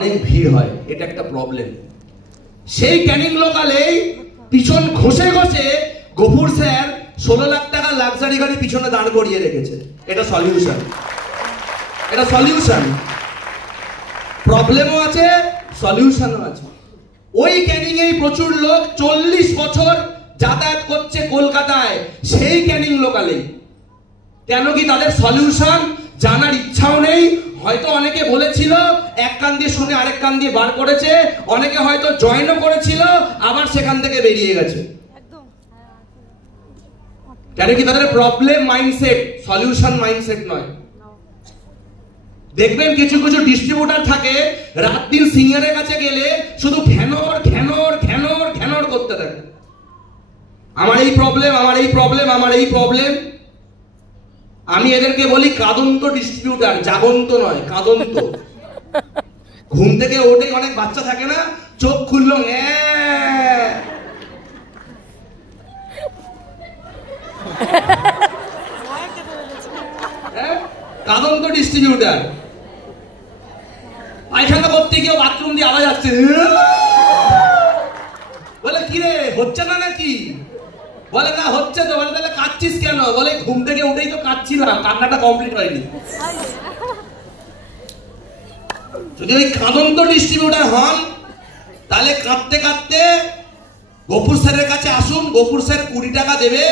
অনেক ভিড় হয়, এটা একটা প্রবলেম। সেই ক্যানিং লোকালেই পিছন ঘষে ঘষে গফুর স্যার 16 লাখ টাকা লাক্সারি গাড়ি পিছনে দাঁড় করিয়ে রেখেছে। এটা সলিউশন, এটা সলিউশন। প্রবলেমও আছে, সলিউশনও আছে। ওই ক্যানিং এই প্রচুর লোক 40 বছর যাতায়াত করছে কলকাতায়, সেই ক্যানিং লোকালে। কেন কি তাদের সলিউশন জানার ইচ্ছাও নেই। হয়তো অনেকে বলেছিল, এক কান দিয়ে শুনে আরেক কান দিয়ে বার করেছে, অনেকে হয়তো জয়েনও করেছিল, আবার সেখান থেকে বেরিয়ে গেছে। কেন কি তাদের প্রবলেম মাইন্ডসেট, সলিউশন মাইন্ডসেট নয়। দেখবেন কিছু কিছু ডিস্ট্রিবিউটার থাকে, রাত দিন সিনিয়রের কাছে গেলে শুধু ঘ্যানর ঘ্যানর ঘ্যানর ঘ্যানর করতে থাকে। আমার এই প্রবলেম, আমার এই প্রবলেম, আমার এই প্রবলেম। আমি এদেরকে বলি কাদন্ত ডিস্ট্রিবিউটার, জাগন্ত নয়, কাদন্ত। ঘুম থেকে ওঠে, অনেক বাচ্চা থাকে না, চোখ খুললো কাদন্ত ডিস্ট্রিবিউটার। পায়খানা করতে গিয়ে বাথরুম দিয়ে আওয়াজ আসছে, বলে কি রে হচ্ছে না নাকি? বলে না হচ্ছে তো। বলে তাহলে কাঁদছিস কেন? বলে ঘুম থেকে উঠেই তো কাঁদছিলাম, কান্নাটা কমপ্লিট হয়নি। যদি ওই কাদন্ত ডিস্ট্রিবিউটার হন, তাহলে কাঁদতে কাঁদতে গফুর স্যারের কাছে আসুন। গফুর স্যার 20 টাকা দেবে।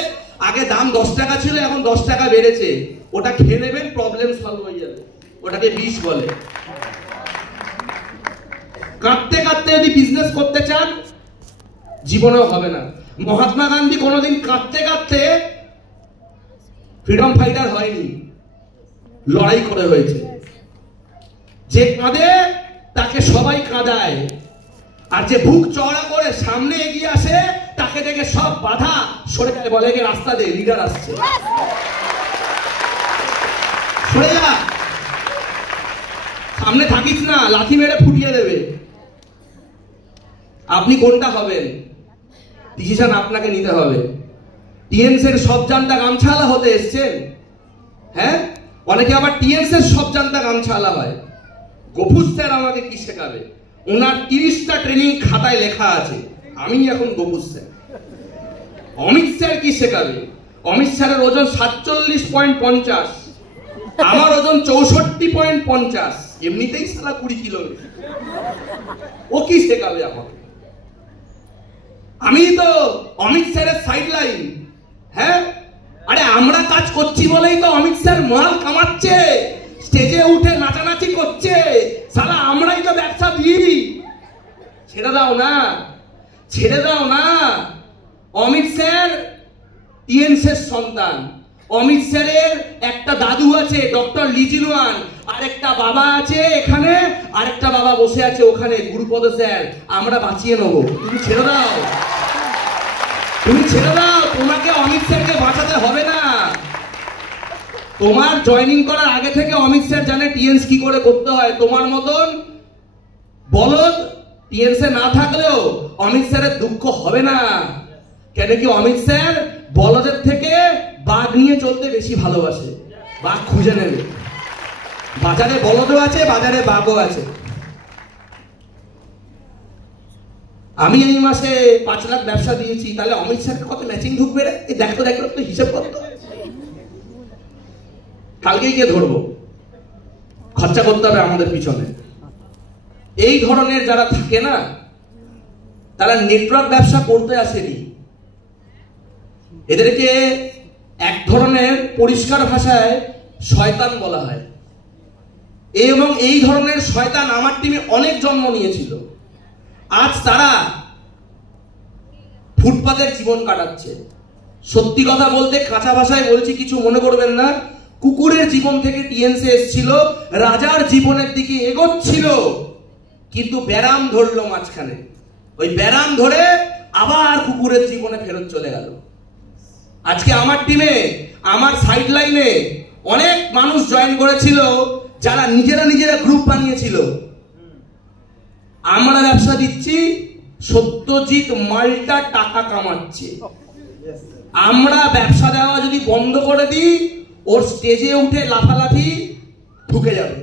আগে দাম 10 টাকা ছিল, এখন 10 টাকা বেড়েছে। ওটা খেয়ে নেবেন, প্রবলেম সলভ হয়ে যাবে। ওটাকে বিষ বলে। কাঁদতে কাঁদতে যদি বিজনেস করতে চান, জীবনেও হবে না। মহাত্মা গান্ধী কোনোদিন কাঁদতে কাঁদতে ফ্রিডম ফাইটার হয়নি, লড়াই করে হয়েছে। যে কাঁদে তাকে সবাই কাঁদায়, আর যে বুক চওড়া করে সামনে এগিয়ে আসে তাকে দেখে সব বাধা সরে যায়, বলে রাস্তা দে, লিডার আসছে, সরে যা, সামনে থাকিস না, লাথি মেরে ফুটিয়ে দেবে। আপনি কোনটা হবেন? ডিসিশন আপনাকে নিতে হবে। টিএনসের সব জানতা গামছালা হতে এসছেন, হ্যাঁ? অনেকে আবার টিএনসের সব জানতা গামছালা হয়। গফুর স্যার আমাকে কি শেখাবে? ওনার 30টা ট্রেনিং খাতায় লেখা আছে, আমি এখন গফুর স্যার। অমিত স্যার কি শেখাবে? অমিত স্যারের ওজন 47.50, আমার ওজন 64.50। এমনিতেই সালা 20 কিলো। ও কি শেখাবে আমাকে? আমি তো অমিত স্যারের সাইড লাইন, হ্যাঁ? আরে আমরা কাজ করছি বলেই তো অমিত স্যার মাল কামাচ্ছে, স্টেজে উঠে নাচানাচি করছে। সালা আমরাই তো ব্যবসা দিই। ছেড়ে দাও না, ছেড়ে দাও না। অমিত স্যার টিএনসের সন্তান। অমিত স্যারের একটা দাদু আছে, ডক্টর লিজিলওয়ান, আরেকটা বাবা আছে এখানে, আরেকটা বাবা বসে আছে ওখানে, গুরুপদ স্যার। আমরা বাঁচিয়ে নেবো। তুমি ছেড়ে দাও, তুমি ছেড়ে দাও। তোমাকে অমিত স্যারকে বাঁচাতে হবে না। তোমার জয়েনিং করার আগে থেকে অমিত স্যার জানে টিএনস কি করে করতে হয়। তোমার মতন বলদ টিএনসে না থাকলেও অমিত স্যারের দুঃখ হবে না। কেন কি অমিত স্যার বলদের থেকে বাঘ নিয়ে চলতে বেশি ভালোবাসে। বাঘ খুঁজে নেবে। বাজারে বলদও আছে, বাজারে বাঘও আছে। আমি এই মাসে 5 লাখ ব্যবসা দিয়েছি, তাহলে অমিত স্যারকে কত ম্যাচিং ঢুকবে রে? দেখো দেখো তো হিসাব করতো। কালকেই কে ধরবো? খরচা করতে হবে আমাদের পিছনে। এই ধরনের যারা থাকে না, তারা নেটওয়ার্ক ব্যবসা করতে আসেনি। এদেরকে এক ধরনের পরিষ্কার ভাষায় শয়তান বলা হয়। এবং এই ধরনের শয়তান আমার টিমে অনেক জন্ম নিয়েছিল। আজ তারা ফুটপাতের জীবন কাটাচ্ছে। সত্যি কথা বলতে, কাঁচা ভাষায় বলছি, কিছু মনে করবেন না। কুকুরের জীবন থেকে টিএনসে এসেছিল, রাজার জীবনের দিকে এগোচ্ছিল, কিন্তু ব্যারাম ধরলো মাঝখানে। ওই ব্যারাম ধরে আবার কুকুরের জীবনে ফেরত চলে গেল। আজকে আমার টিমে, আমার সাইড লাইনে অনেক মানুষ জয়েন করেছিল যারা নিজেরা নিজেরা গ্রুপ বানিয়েছিল। আমরা ব্যবসা দিচ্ছি, সত্যজিৎ মালটা টাকা কামাচ্ছে। আমরা ব্যবসা দেওয়া যদি বন্ধ করে দিই, ওর স্টেজে উঠে লাফালাফি ঢুকে যাবে।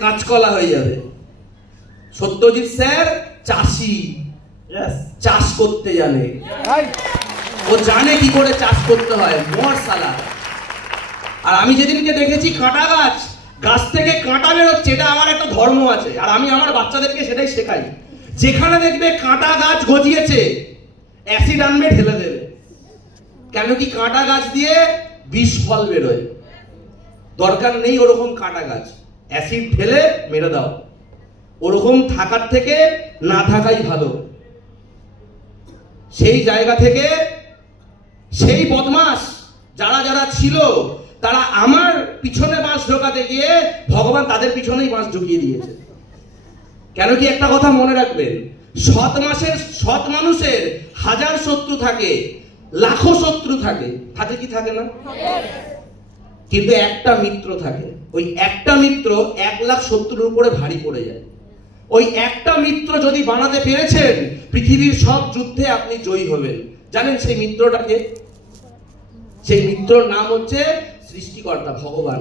কাঁচকলা হয়ে যাবে। সত্যজিৎ স্যার চাষি, চাষ করতে জানে, ও জানে কি করে চাষ করতে হয়, মর সালা। আর আমি যেদিনকে দেখেছি কাঁটা গাছ, গাছ থেকে কাঁটা বেরোচ্ছে, এটা আমার একটা ধর্ম আছে, আর আমি আমার বাচ্চাদেরকে সেটাই শেখাই। যেখানে দেখবে কাঁটা গাছ গজিয়েছে, অ্যাসিড আনবে, ঢেলে দেবে। কেন কি কাঁটা গাছ দিয়ে বিষ ফল বেরোয়, দরকার নেই ওরকম কাঁটা গাছ, অ্যাসিড ঢেলে মেরে দাও। ওরকম থাকার থেকে না থাকাই ভালো। সেই জায়গা থেকে সেই বদমাস যারা যারা ছিল, তারা আমার পিছনে বাঁশ ঢোকাতে গিয়ে ভগবান তাদের পিছনেই বাঁশ ঢুকিয়ে দিয়েছে। কেন কি একটা কথা মনে রাখবেন, সৎ মানুষের হাজার শত্রু থাকে, লাখো শত্রু থাকে, থাকে কি থাকে না? কিন্তু একটা মিত্র থাকে, ওই একটা মিত্র 1,00,000 শত্রুর উপরে ভারী পড়ে যায়। ওই একটা মিত্র যদি বানাতে পেরেছেন, পৃথিবীর সব যুদ্ধে আপনি জয়ী হবেন। জানেন সেই মিত্রটাকে? সেই মিত্রর নাম হচ্ছে সৃষ্টিকর্তা, ভগবান।